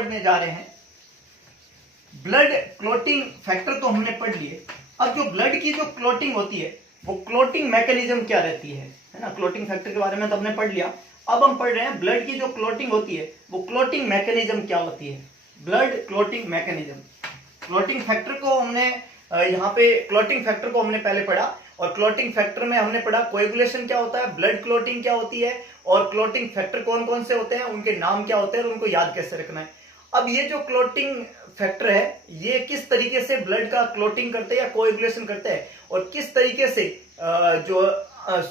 पढ़ने जा रहे हैं ब्लड क्लोटिंग फैक्टर तो हमने पढ़ लिए। अब जो ब्लड की जो क्लोटिंग होती है वो क्लोटिंग मैकेनिज्म क्या रहती है ना। क्लोटिंग फैक्टर के बारे में तो हमने पढ़ लिया। अब हम पढ़ रहे हैं ब्लड की जो क्लोटिंग होती है वो क्लोटिंग मैकेनिज्म क्या होती है। Blood clotting mechanism, clotting factor को हमने यहाँ पे क्लोटिंग फैक्टर को हमने पहले पढ़ा और क्लोटिंग फैक्टर में हमने पढ़ा कोएगुलेशन क्या होता है, ब्लड क्लोटिंग क्या होती है और क्लोटिंग फैक्टर कौन कौन से होते हैं, उनके नाम क्या होते हैं और उनको याद कैसे रखना है। अब ये जो क्लोटिंग फैक्टर है ये किस तरीके से ब्लड का क्लोटिंग करते हैं या कोएगुलेशन करते हैं और किस तरीके से जो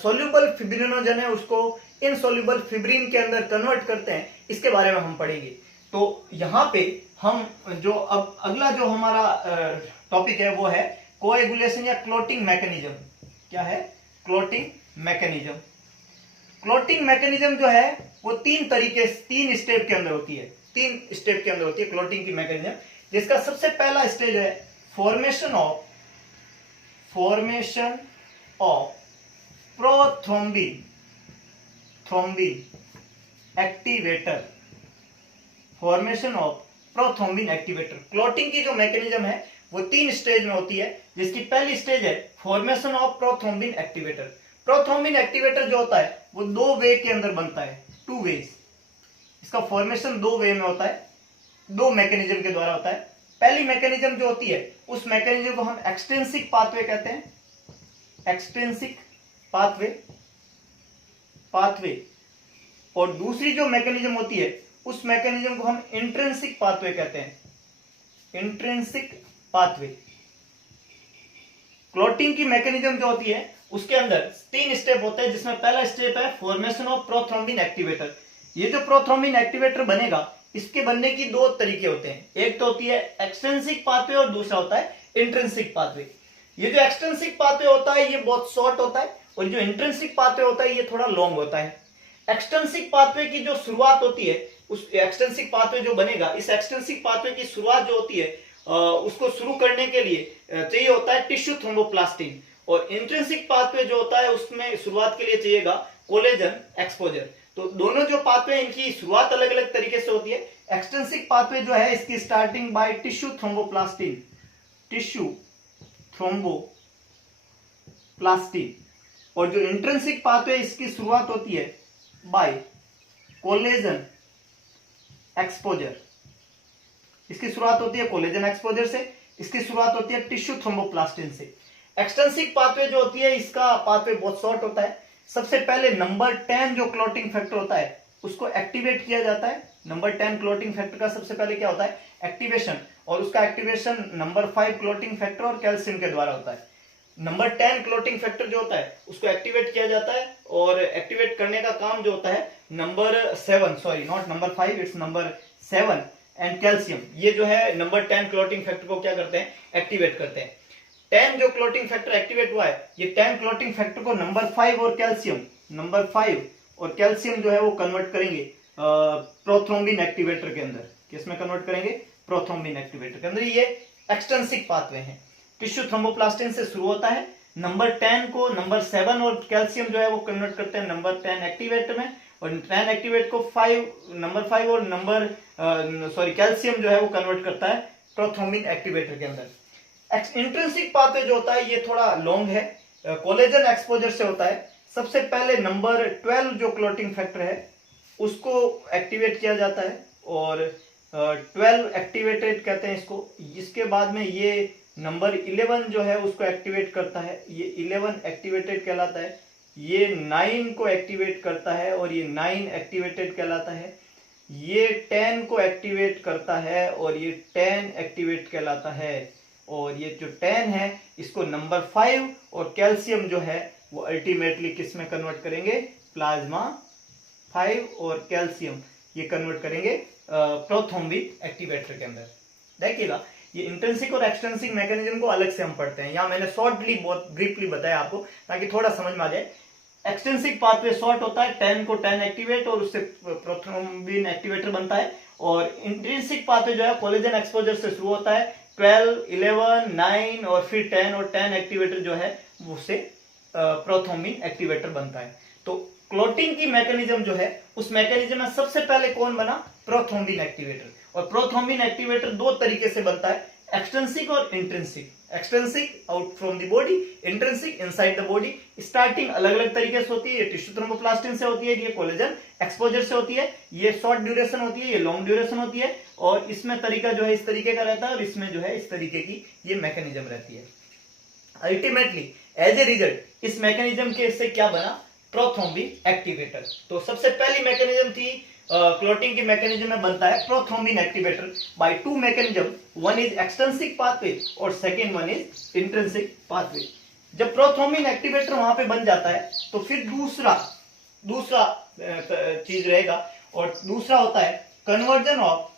सोल्यूबल फिब्रिनोजन है उसको इनसोल्यूबल फिब्रिन के अंदर कन्वर्ट करते हैं, इसके बारे में हम पढ़ेंगे। तो यहाँ पे हम जो अब अगला जो हमारा टॉपिक है वो है कोएगुलेशन या क्लोटिंग मैकेनिज्म। क्या है? Clotting mechanism. क्लोटिंग मैकेनिज्म जो है वो तीन स्टेप के अंदर होती है। तीन स्टेप के अंदर होती है क्लोटिंग की मैकेनिज्म, जिसका सबसे पहला स्टेज है formation of prothrombin activator. Formation of prothrombin activator. Clotting की जो मैकेनिज्म है वो तीन स्टेज में होती है, जिसकी पहली स्टेज है formation of prothrombin activator. Prothrombin activator जो होता है वो दो वे के अंदर बनता है, 2 वेज। इसका फॉर्मेशन 2 वे में होता है, 2 मैकेनिज्म के द्वारा होता है। पहली मैकेनिज्म जो होती है उस मैकेनिज्म को हम एक्सट्रिंसिक पाथवे कहते हैं, एक्सट्रिंसिक पाथवे। और दूसरी जो मैकेनिज्म होती है उस मैकेनिज्म को हम इंट्रिंसिक पाथवे कहते हैं, इंट्रिंसिक पाथवे। क्लोटिंग की मैकेनिज्म जो होती है उसके अंदर 3 स्टेप होते हैं, जिसमें पहला स्टेप है फॉर्मेशन ऑफ प्रोथ्रोम्बिन एक्टिवेटर। ये जो प्रोथ्रोम्बिन एक्टिवेटर बनेगा इसके बनने की 2 तरीके होते हैं, एक तो होती है एक्सट्रिंसिक पाथवे और दूसरा होता है इंट्रिंसिक पाथवे। ये जो एक्सट्रिंसिक पाथवे होता है ये बहुत शॉर्ट होता है और जो इंट्रिंसिक पाथवे होता है ये थोड़ा लॉन्ग होता है। एक्सट्रिंसिक पाथवे की जो शुरुआत होती है, उस एक्सटेंसिव पाथवे जो बनेगा, इस एक्सटेंसिव पाथवे की शुरुआत जो होती है उसको शुरू करने के लिए चाहिए होता है टिश्यू थ्रोम्बोप्लास्टिन। और इंट्रिंसिक पाथवे जो होता है उसमें शुरुआत के लिए चाहिएगा कोलेजन एक्सपोजर। तो दोनों जो पाथवे इनकी शुरुआत अलग अलग तरीके से होती है। एक्सटेंसिव पाथवे जो है इसकी स्टार्टिंग बाय टिश्यू थ्रोम्बोप्लास्टिन, और जो इंट्रिंसिक पाथवे इसकी शुरुआत होती है बाय कोलेजन एक्सपोजर। इसकी शुरुआत होती है कोलेजन एक्सपोजर से, इसकी शुरुआत होती है टिश्यू थ्रोम्बोप्लास्टिन से। एक्सटेंसिव पाथवे जो होती है इसका पाथवे बहुत शॉर्ट होता है। सबसे पहले नंबर 10 जो क्लोटिंग फैक्टर होता है उसको एक्टिवेट किया जाता है। नंबर 10 क्लोटिंग फैक्टर का सबसे पहले क्या होता है? एक्टिवेशन। और उसका एक्टिवेशन नंबर 5 क्लोटिंग फैक्टर और कैल्शियम के द्वारा होता है। नंबर 10 क्लोटिंग फैक्टर जो होता है उसको एक्टिवेट किया जाता है और एक्टिवेट करने का काम जो होता है number 7, sorry not number 5, it's number 7 and calcium. ये जो है नंबर 10 क्लोटिंग फैक्टर को क्या करते हैं? एक्टिवेट करते हैं। 10 जो क्लोटिंग फैक्टर एक्टिवेट हुआ है ये 10 क्लोटिंग फैक्टर को नंबर 5 और कैल्शियम जो है वो कन्वर्ट करेंगे प्रोथ्रोम्बिन एक्टिवेटर के अंदर। किसमें कन्वर्ट करेंगे? प्रोथ्रोम्बिन एक्टिवेटर के अंदर। ये एक्सटेंसिक पाथवे हैं। टिश्यू थ्रोम्बोप्लास्टिन से शुरू होता है, नंबर 10 को नंबर 7 और कैल्शियम जो है वो कन्वर्ट करते हैं नंबर 10 एक्टिवेट में, और 10 एक्टिवेट को नंबर 5 और कैल्शियम जो है वो कन्वर्ट करता है प्रोथ्रोम्बिन एक्टिवेटर के अंदर। इंट्रिंसिक पाथवे जो होता है ये थोड़ा लॉन्ग है, कोलेजन एक्सपोजर से होता है। सबसे पहले नंबर 12 जो क्लोटिंग फैक्टर है उसको एक्टिवेट किया जाता है और 12 एक्टिवेटेड कहते हैं इसको। इसके बाद में ये नंबर 11 जो है उसको एक्टिवेट करता है, ये 11 एक्टिवेटेड कहलाता है। ये 9 को एक्टिवेट करता है और ये 9 एक्टिवेटेड कहलाता है। ये 10 को एक्टिवेट करता है और ये 10 एक्टिवेट कहलाता है। और ये जो 10 है इसको नंबर 5 और कैल्शियम जो है वो अल्टीमेटली किस में कन्वर्ट करेंगे? प्लाज्मा 5 और कैल्शियम ये कन्वर्ट करेंगे प्रोथ्रोम्बिन एक्टिवेटर के अंदर। देखिएगा ये इंट्रिंसिक और एक्सट्रिंसिक मैकेनिज्म को अलग से हम पढ़ते हैं। यहाँ मैंने शॉर्टली बहुत ब्रीफली बताया आपको ताकि थोड़ा समझ में आ जाए। एक्सट्रिंसिक पाथवे शॉर्ट होता है, 10 को 10 एक्टिवेट और उससे प्रोथ्रोम्बिन एक्टिवेटर बनता है। और इंट्रिंसिक पाथवे जो है कोलेजन एक्सपोजर से शुरू होता है, 12, 11, 9 और फिर 10 और 10 एक्टिवेटर जो है उससे प्रोथ्रोम्बिन एक्टिवेटर बनता है। तो क्लॉटिंग की मैकेनिज्म जो है, उस मैकेनिज्म में सबसे पहले कौन बना? Prothrombin activator. और प्रोथ्रोम्बिन एक्टिवेटर दो तरीके से बनता है, एक्सट्रिंसिक और intrinsic. Extrinsic out from the body, intrinsic inside the body. Starting अलग अलग तरीके से होती है, ये टिश्यू थ्रोम्बोप्लास्टिन से होती है, ये कोलेजन एक्सपोजर से होती है, ये शॉर्ट ड्यूरेशन होती है, ये लॉन्ग ड्यूरेशन होती है, और इसमें तरीका जो है इस तरीके का रहता है, और इसमें जो है इस तरीके की ये मैकेनिज्म रहती है। अल्टीमेटली एज ए रिजल्ट इस मैकेनिज्म के इससे क्या बना? Prothrombin activator. तो सबसे पहली मैकेनिज्म थी क्लॉटिंग की मैकेनिज्म में बनता है prothrombin activator by two mechanism, one is extrinsic pathway और second one is intrinsic pathway. जब प्रोथ्रोम्बिन एक्टिवेटर वहां पे बन जाता है तो फिर दूसरा चीज रहेगा, और दूसरा होता है conversion of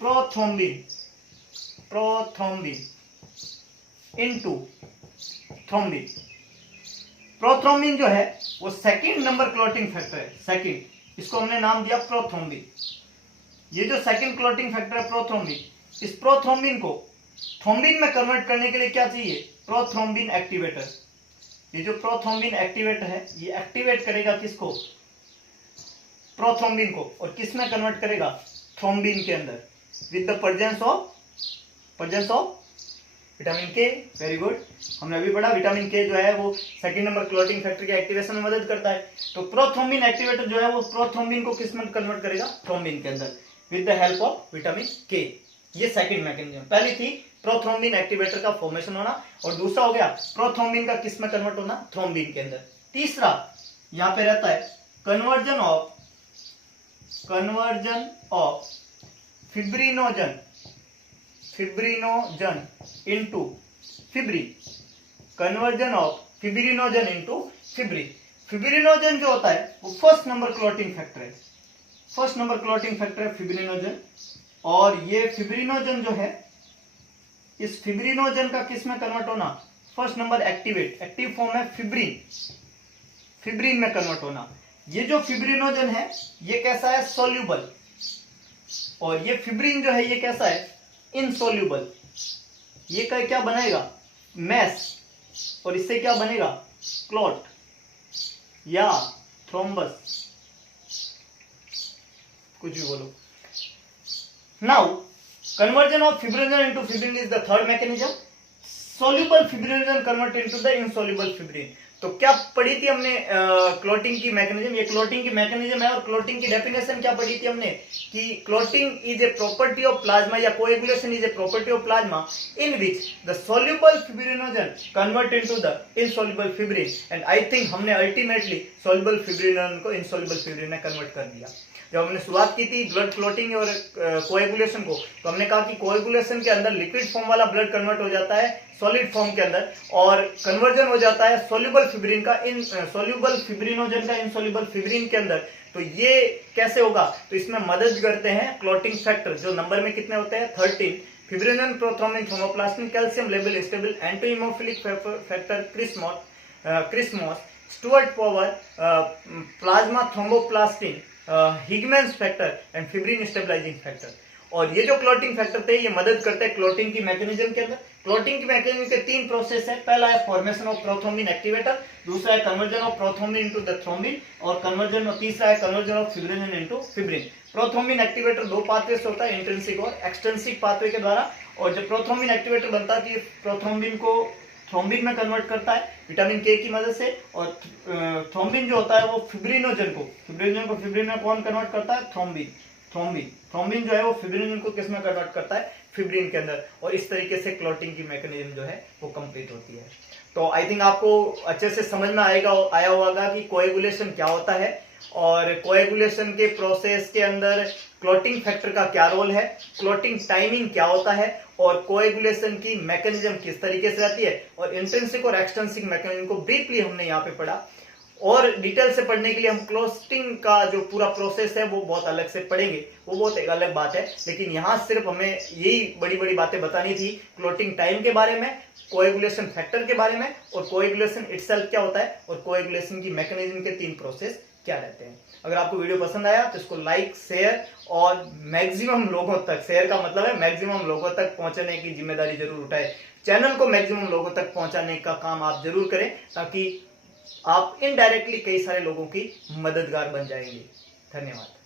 prothrombin into thrombin. Prothrombin जो है वो सेकंड नंबर क्लॉटिंग फैक्टर है, सेकंड, इसको हमने नाम दिया प्रोथ्रोम्बिन। ये जो सेकंड क्लॉटिंग फैक्टर है प्रोथ्रोम्बिन, इस प्रोथ्रोम्बिन को थ्रोम्बिन में कन्वर्ट करने के लिए क्या चाहिए? Prothrombin activator. ये जो प्रोथ्रोम्बिन एक्टिवेटर है ये एक्टिवेट करेगा किसको? प्रोथ्रोम्बिन को, और किस में कन्वर्ट करेगा? थ्रोम्बिन के अंदर, with the presence of vitamin के। वेरी गुड, हमने अभी पढ़ा विटामिन के जो है वो सेकंड नंबर क्लॉटिंग फैक्टर के एक्टिवेशन में मदद करता है। तो प्रोथ्रोम्बिन एक्टिवेटर जो है वो प्रोथ्रोम्बिन को किस में कन्वर्ट करेगा? थ्रोम्बिन के अंदर, with the help of vitamin के। ये सेकंड मैकेनिज्म। पहली थी प्रोथ्रोम्बिन एक्टिवेटर का फॉर्मेशन होना, और दूसरा हो गया प्रोथ्रोम्बिन का किस में कन्वर्ट होना? थ्रोम्बिन के अंदर। तीसरा यहां पे रहता है conversion of fibrinogen into fibrin. Conversion of fibrinogen into fibrin. Fibrinogen जो होता है वो फर्स्ट नंबर क्लॉटिंग फैक्टर है, फर्स्ट नंबर क्लॉटिंग फैक्टर है फिब्रिनोजन। और ये फिब्रिनोजन जो है, इस फिब्रिनोजन का किस में कन्वर्ट होना? फर्स्ट नंबर एक्टिव फॉर्म है फिब्रिन में कन्वर्ट होना। ये जो फिब्रिनोजन है ये कैसा है? सोल्यूबल। और ये फिब्रिन जो है ये कैसा है? इनसोल्यूबल। ये क्या बनाएगा? मैस। और इससे क्या बनेगा? क्लॉट या थ्रोम्बस, कुछ भी बोलो। Now conversion of fibrinogen into fibrin is the third mechanism. Soluble fibrinogen convert into the insoluble fibrin. तो क्या पढ़ी थी हमने क्लॉटिंग की मैकेनिज्म? ये क्लॉटिंग की मैकेनिज्म है, और क्लॉटिंग की डेफिनेशन क्या पढ़ी थी हमने? कि clotting is a property of plasma, या coagulation is a property of plasma in which the soluble fibrinogen convert into the insoluble fibrin. And I think हमने अल्टीमेटली सोल्यूबल फिब्रिनोजन को इनसोल्यूबल फिब्रिन में convert कर दिया। जब हमने शुरुआत की थी ब्लड क्लॉटिंग और कोएगुलेशन को, तो हमने कहा कि कोएगुलेशन के अंदर लिक्विड फॉर्म वाला ब्लड कन्वर्ट हो जाता है सॉलिड फॉर्म के अंदर, और कन्वर्जन हो जाता है सोल्यूबल फिब्रिन का सोल्यूबल फिब्रिनोजन का इनसोल्यूबल फिब्रिन के अंदर। तो ये कैसे होगा? तो इसमें मदद करते हैं क्लॉटिंग फैक्टर, जो नंबर में कितने होते हैं? 13। Fibrinogen, prothrombin, thromboplastin, calcium level stable, anti haemophilic factor, Christmas, Stuart Prower, plasma thromboplastin, Hageman's factor and fibrin stabilising factor. और ये जो क्लॉटिंग फैक्टर थे ये मदद करते हैं क्लॉटिंग की मैकेनिज्म के अंदर। क्लॉटिंग की मैकेनिज्म के तीन प्रोसेस है। पहला है फॉर्मेशन ऑफ प्रोथ्रोम्बिन एक्टिवेटर, दूसरा है conversion of prothrombin into the thrombin, और तीसरा है conversion of fibrinogen into fibrin. Prothrombin activator दो पाथवे से होता है, इंट्रिंसिक और एक्सट्रिंसिक पाथवे के द्वारा। और जब प्रोथ्रोम्बिन एक्टिवेटर बनता है तो प्रोथ्रोम्बिन को थ्रोम्बिन में कन्वर्ट करता है विटामिन के की मदद से, और थ्रोम्बिन जो होता है वो फिब्रिनोजन को फिब्रिन में कौन कन्वर्ट करता है? थ्रोम्बिन जो है वो फिब्रिनोजन को किस में कन्वर्ट करता है? फिब्रिन के अंदर। और इस तरीके से क्लॉटिंग की मैकेनिज्म जो है वो कंप्लीट होती है। तो आई थिंक आपको अच्छे से समझ में आया होगा कि कोएगुलेशन क्या होता है, और कोएगुलेशन के प्रोसेस के अंदर क्लॉटिंग फैक्टर का क्या रोल है, क्लॉटिंग टाइमिंग क्या होता है, और कोएगुलेशन की मैकेनिज्म किस तरीके से रहती है, और इंट्रिंसिक और एक्सट्रिंसिक मैकेनिज्म को ब्रीफली हमने यहाँ पे पढ़ा। और डिटेल से पढ़ने के लिए हम क्लॉटिंग का जो पूरा प्रोसेस है वो बहुत अलग से पढ़ेंगे, वो बहुत एक अलग बात है। लेकिन यहाँ सिर्फ हमें यही बड़ी बड़ी बातें बतानी थी, क्लॉटिंग टाइम के बारे में, कोएगुलेशन फैक्टर के बारे में, और कोएगुलेशन इटसेल्फ क्या होता है, और कोएगुलेशन की मैकेनिज्म के तीन प्रोसेस क्या रहते हैं। अगर आपको वीडियो पसंद आया तो इसको लाइक, शेयर और मैक्सिमम लोगों तक, शेयर का मतलब है मैक्सिमम लोगों तक पहुंचाने की जिम्मेदारी जरूर उठाए, चैनल को मैक्सिमम लोगों तक पहुंचाने का काम आप जरूर करें, ताकि आप इनडायरेक्टली कई सारे लोगों की मददगार बन जाएंगे। धन्यवाद।